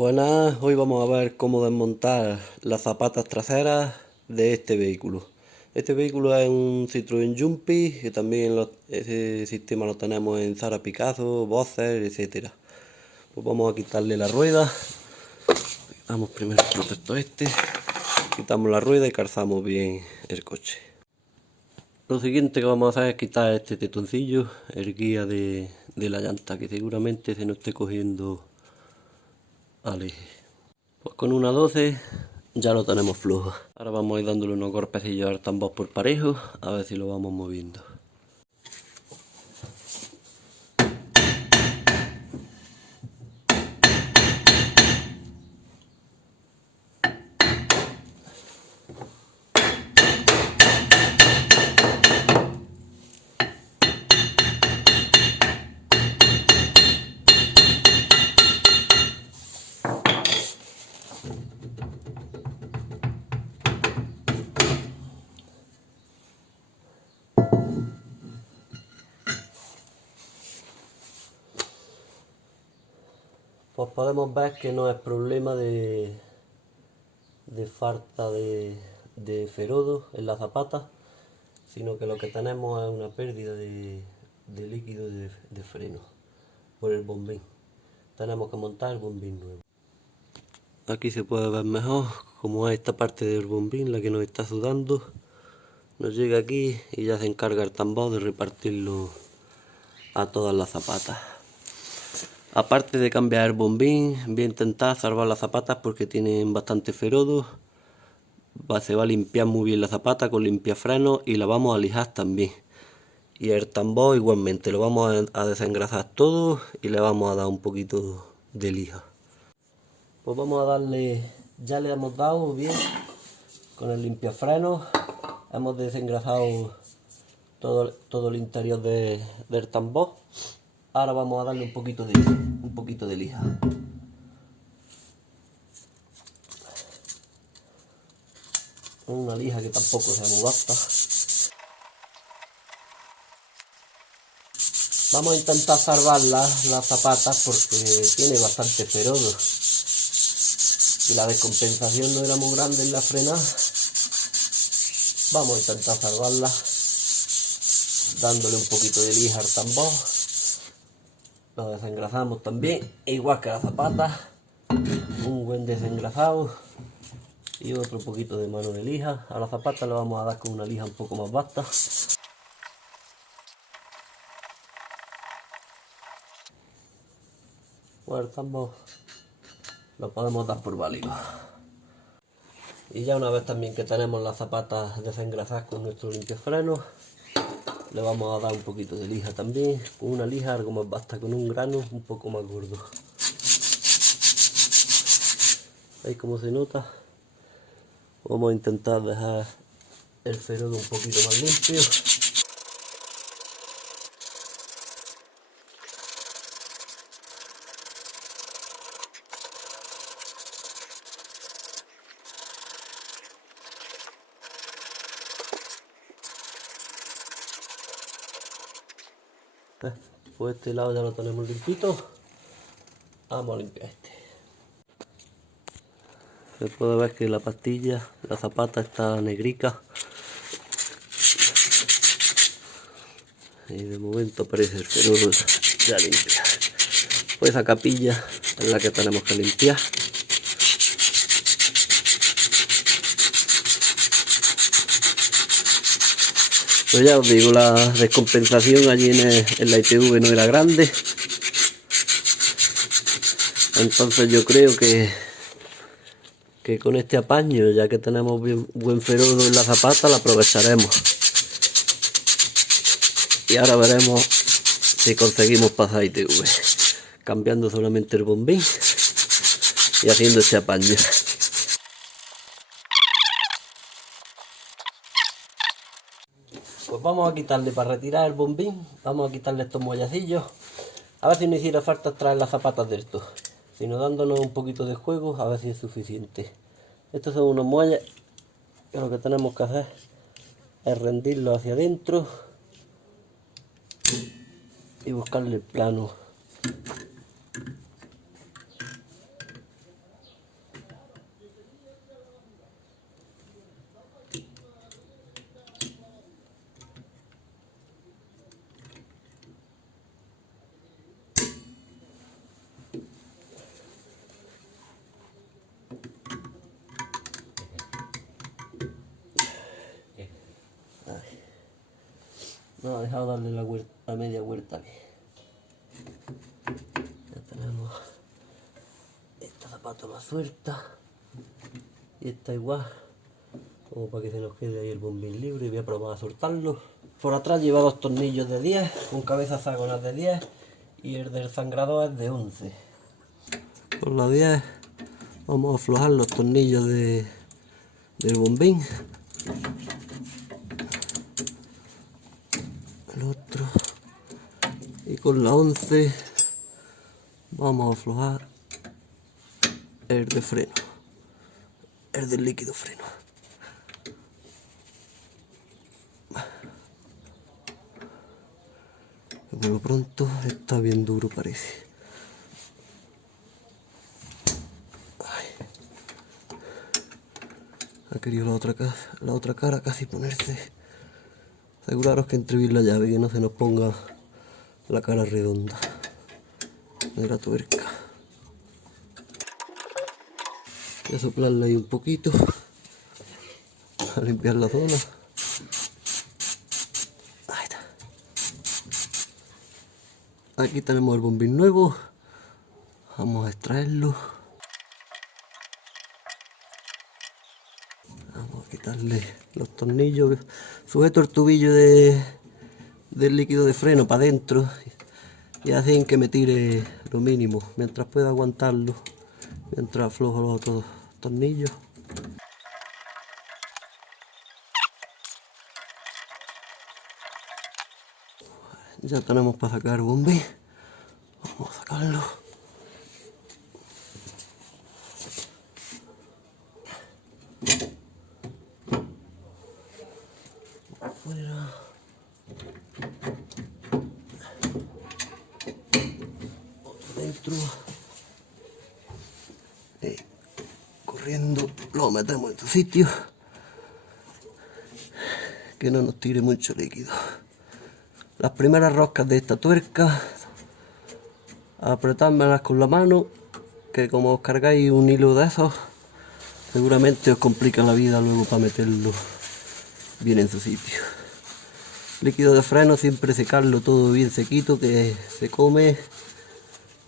Buenas, hoy vamos a ver cómo desmontar las zapatas traseras de este vehículo. Este vehículo es un Citroën Jumpy, que también ese sistema lo tenemos en Zara Picasso, Boxer, etcétera. Pues vamos a quitarle la rueda. Quitamos primero el protector quitamos la rueda y calzamos bien el coche. Lo siguiente que vamos a hacer es quitar este tetoncillo, el guía de la llanta, que seguramente se nos esté cogiendo al eje. Pues con una 12 ya lo tenemos flojo. Ahora vamos a ir dándole unos golpecillos al tambor por parejo, a ver si lo vamos moviendo. Pues podemos ver que no es problema de falta de ferodo en la zapata, sino que lo que tenemos es una pérdida de líquido de freno por el bombín. Tenemos que montar el bombín nuevo. Aquí se puede ver mejor cómo es esta parte del bombín, la que nos está sudando. Nos llega aquí y ya se encarga el tambor de repartirlo a todas las zapatas. Aparte de cambiar el bombín, voy a intentar salvar las zapatas porque tienen bastante ferodo. Se va a limpiar muy bien la zapata con limpiafrenos y la vamos a lijar también. Y el tambor igualmente, lo vamos a desengrasar todo y le vamos a dar un poquito de lija. Pues vamos a darle, ya le hemos dado bien con el limpiafrenos. Hemos desengrasado todo el interior del tambor. Ahora vamos a darle un poquito de lija. Una lija que tampoco sea muy vasta. Vamos a intentar salvar las zapatas porque tiene bastante ferodo. Y la descompensación no era muy grande en la frenada. Vamos a intentar salvarla dándole un poquito de lija al tambor. Lo desengrasamos también, igual que la zapata. Un buen desengrasado y otro poquito de mano de lija. A la zapata le vamos a dar con una lija un poco más vasta. Bueno, el tambor lo podemos dar por válido. Y ya una vez también que tenemos las zapatas desengrasadas con nuestro limpiafreno, le vamos a dar un poquito de lija también, con una lija algo más vasta, con un grano un poco más gordo. ¿Veis cómo se nota? Vamos a intentar dejar el ferodo un poquito más limpio. Pues este lado ya lo tenemos limpito. Vamos a limpiar este. Se puede ver que la pastilla, la zapata está negrica. Y de momento aparece el ferodo ya limpia. Pues esa capilla es la que tenemos que limpiar. Pues ya os digo, la descompensación allí en la ITV no era grande. Entonces yo creo que con este apaño, ya que tenemos buen ferodo en la zapata, la aprovecharemos. Y ahora veremos si conseguimos pasar ITV, cambiando solamente el bombín y haciendo este apaño. Pues vamos a quitarle, para retirar el bombín, vamos a quitarle estos muellecillos. A ver si no hiciera falta traer las zapatas de estos, sino dándonos un poquito de juego, a ver si es suficiente. Estos son unos muelles que lo que tenemos que hacer es rendirlos hacia adentro y buscarle el plano dejado darle la media vuelta aquí. Ya tenemos esta zapata más suelta y esta igual, como para que se nos quede ahí el bombín libre. Voy a probar a soltarlo. Por atrás lleva 2 tornillos de 10, con cabeza hexagonal de 10 y el del sangrador es de 11. Con los 10 vamos a aflojar los tornillos del bombín. El otro. Y con la 11 vamos a aflojar el de freno, el del líquido freno. Por lo pronto está bien duro, parece. Ay. Ha querido la otra cara casi ponerse. Aseguraros que entrevir la llave, que no se nos ponga la cara redonda de la tuerca. Voy a soplarla ahí un poquito, a limpiar la zona. Ahí está. Aquí tenemos el bombín nuevo. Vamos a extraerlo. Vamos a quitarle los tornillos. Sujeto el tubillo del líquido de freno para adentro y hacen que me tire lo mínimo mientras pueda aguantarlo, mientras aflojo los otros tornillos. Ya tenemos para sacar el bombín. Vamos a sacarlo. Afuera. Otro dentro. Y corriendo lo metemos en su sitio. Que no nos tire mucho líquido. Las primeras roscas de esta tuerca, apretármelas con la mano, que como os cargáis un hilo de esos, seguramente os complica la vida luego para meterlo bien en su sitio. Líquido de freno, siempre secarlo todo bien sequito, que se come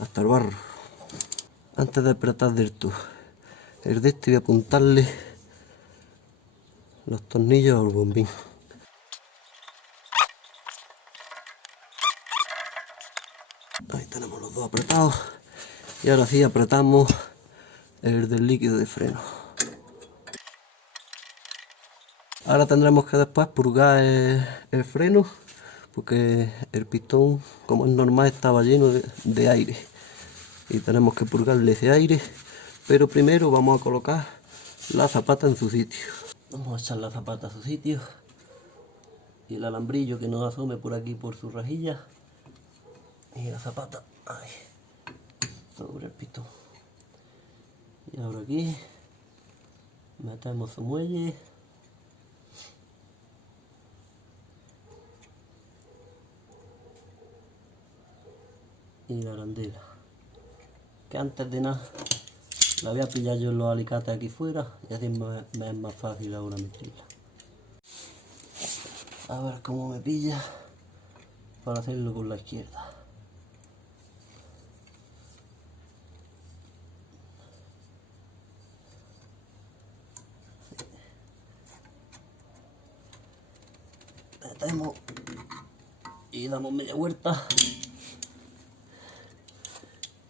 hasta el barro. Antes de apretar del todo el de este, voy a apuntarle los tornillos al bombín. Ahí tenemos los dos apretados y ahora sí apretamos el del líquido de freno. Ahora tendremos que después purgar el freno, porque el pistón, como es normal, estaba lleno de aire y tenemos que purgarle ese aire. Pero primero vamos a colocar la zapata en su sitio. Vamos a echar la zapata a su sitio y el alambrillo que nos asome por aquí por su rejilla. Y la zapata ahí, sobre el pistón. Y ahora aquí metemos su muelle. Y la arandela. Que antes de nada la voy a pillar yo en los alicates aquí fuera y así me es más fácil ahora meterla. A ver cómo me pilla para hacerlo con la izquierda. Metemos y damos media vuelta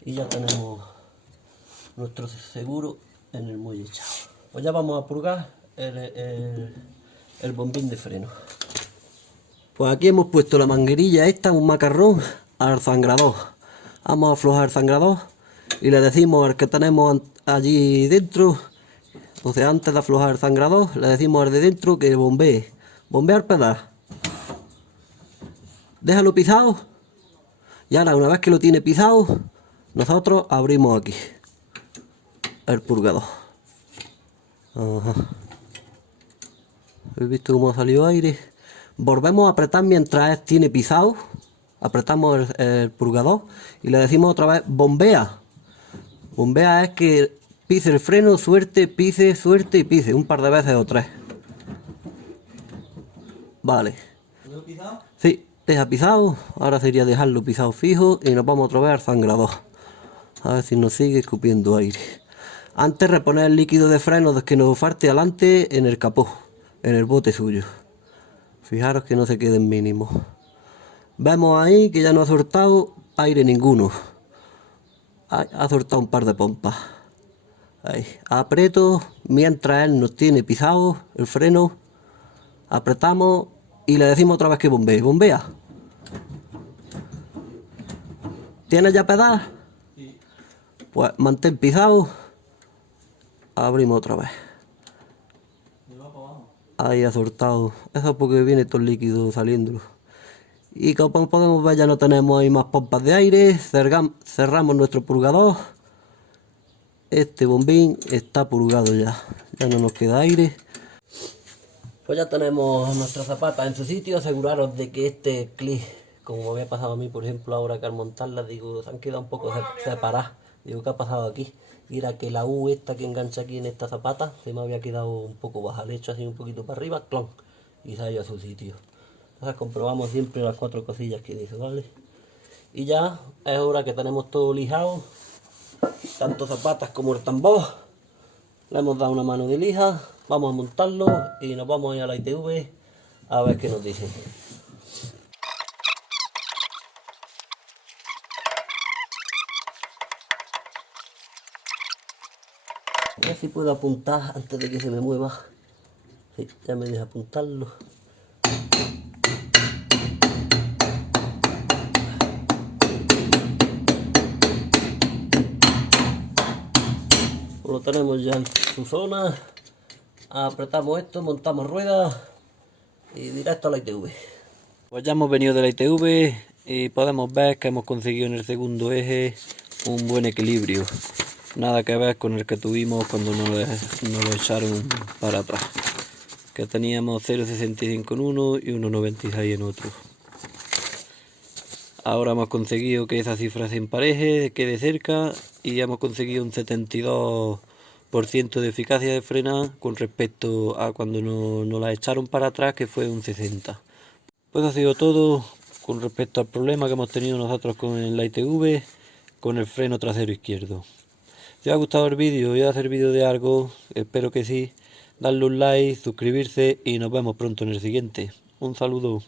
y ya tenemos nuestro seguro en el muelle echado. Pues ya vamos a purgar el bombín de freno. Pues aquí hemos puesto la manguerilla esta, un macarrón, al sangrador. Vamos a aflojar el sangrador y le decimos al que tenemos allí dentro, o sea, antes de aflojar el sangrador, le decimos al de dentro que bombee. Bombea el pedal. Déjalo pisado. Y ahora, una vez que lo tiene pisado, nosotros abrimos aquí el purgador. Ajá. ¿Habéis visto cómo ha salido aire? Volvemos a apretar mientras tiene pisado. Apretamos el purgador y le decimos otra vez bombea. Bombea es que pise el freno, suelte, pise, suelte y pise. Un par de veces o 3. Vale. ¿Lo he pisado? Sí. deja pisado, ahora sería dejarlo pisado fijo y nos vamos otra vez al sangrador. A ver si nos sigue escupiendo aire. Antes reponer el líquido de freno que nos falte adelante en el capó, en el bote suyo. Fijaros que no se queden mínimos. Vemos ahí que ya no ha soltado aire ninguno. Ha soltado un par de pompas. Ahí. Aprieto mientras él nos tiene pisado el freno. Apretamos y le decimos otra vez que bombee. Bombea. ¿Tienes ya pedal? Sí. Pues mantén pisado. Abrimos otra vez. Ahí ha soltado. Eso es porque viene todo el líquido saliendo. Y como podemos ver, ya no tenemos ahí más pompas de aire. Cerramos nuestro purgador. Este bombín está purgado ya. Ya no nos queda aire. Pues ya tenemos nuestras zapatas en su sitio. Aseguraros de que este clip, como me había pasado a mí, por ejemplo, ahora que al montarlas, digo, se han quedado un poco separadas. Digo, ¿qué ha pasado aquí? Y era que la U esta que engancha aquí en esta zapata se me había quedado un poco baja. Le he hecho así un poquito para arriba, clon, y se ha ido a su sitio. Entonces comprobamos siempre las 4 cosillas que dice, ¿vale? Y ya es hora que tenemos todo lijado, tanto zapatas como el tambor. Le hemos dado una mano de lija, vamos a montarlo y nos vamos a ir a la ITV a ver qué nos dicen. A ver si puedo apuntar antes de que se me mueva. Sí, ya me deja apuntarlo. Lo tenemos ya en su zona. Apretamos esto, montamos ruedas y directo a la ITV. Pues ya hemos venido de la ITV y podemos ver que hemos conseguido en el segundo eje un buen equilibrio. Nada que ver con el que tuvimos cuando nos lo echaron para atrás. Que teníamos 0,65 en uno y 1,96 en otro. Ahora hemos conseguido que esa cifra se empareje, quede cerca y hemos conseguido un 72% de eficacia de frena con respecto a cuando nos la echaron para atrás, que fue un 60%. Pues ha sido todo con respecto al problema que hemos tenido nosotros con la ITV, con el freno trasero izquierdo. Si os ha gustado el vídeo y ha servido de algo, espero que sí, darle un like, suscribirse y nos vemos pronto en el siguiente. Un saludo.